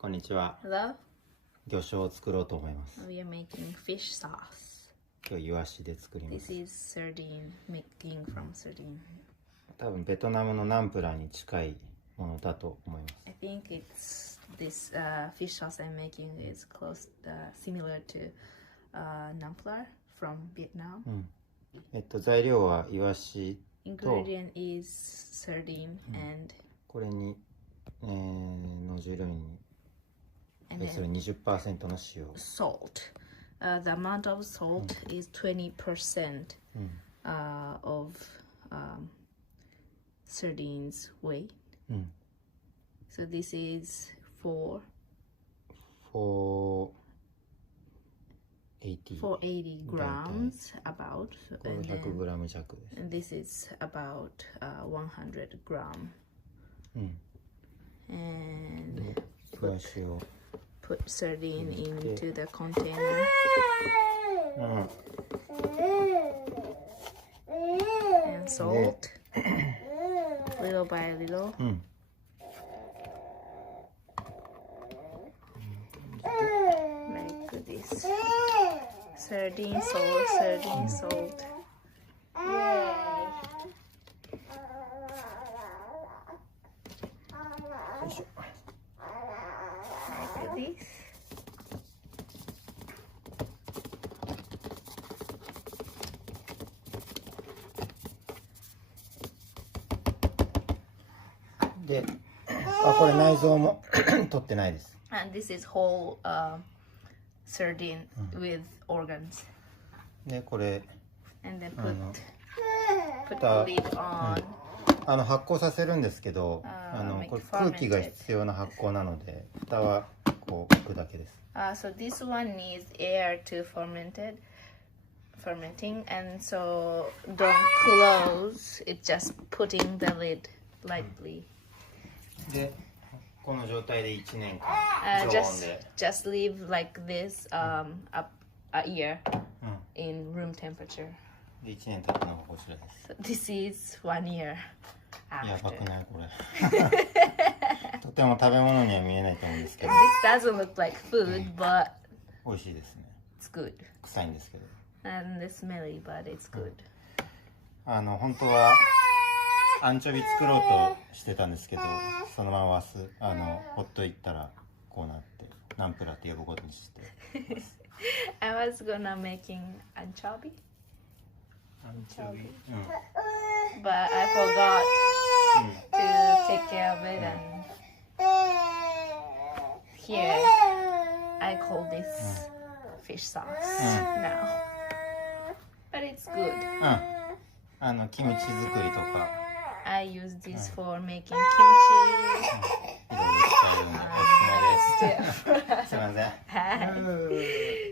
こんにちは。 Hello, 魚醤を作ろうと思います。 we are making fish sauce. 今日イワシで作りま This す。 is sardine, making from sardine. 多分ベトナムのナンプラーに近いものだと思います。 I think it's this fish sauce I'm making is similar to namplar from Vietnam. 材料はイワシ、Ingredient is sardine and これに、ノジュルに and それ then 20% の塩。 salt. The amount of salt is 20% of sardines weight. So this is 480 480 grams about, これ and 100 then グラム弱です。 and this is about 100 gram. And イワシを、put sardine into the container. And salt, little by little. Like this. Sardine salt, sardine salt. Yay. Like this. Mm. で、これ内臓も取ってないです。 And this is whole sardine with organs. で、これ And then put the the- lid on. 発酵させるんですけど、 make これ空気が fermented. 必要な発酵なので、蓋はこう置くだけです。 So this one needs air to fermenting, and so don't close. It's just putting the lid lightly. で、この状態で1年間 Just 常温で、 just leave like this a year in room temperature. で1年経ったのがこちらです。 So this is 1 year やば after. くないこれ。とても食べ物には見えないと思うんですけど、 This doesn't look like food, but 美味しいですね。 it's good. 臭いんですけど。 And it's smelly, but it's good. 本当はアンチョビ作ろうとしてたんですけど、そのままほっといたらこうなってナンプラーって呼ぶことにして。 I was gonna making anchovy, アンチョビ、 but I forgot to take care of it, and here I call this fish sauce now. But it's good. キムチ作りとか I use this for making kimchi. いろいろ使えるのでおすすめです。すいません。Hi.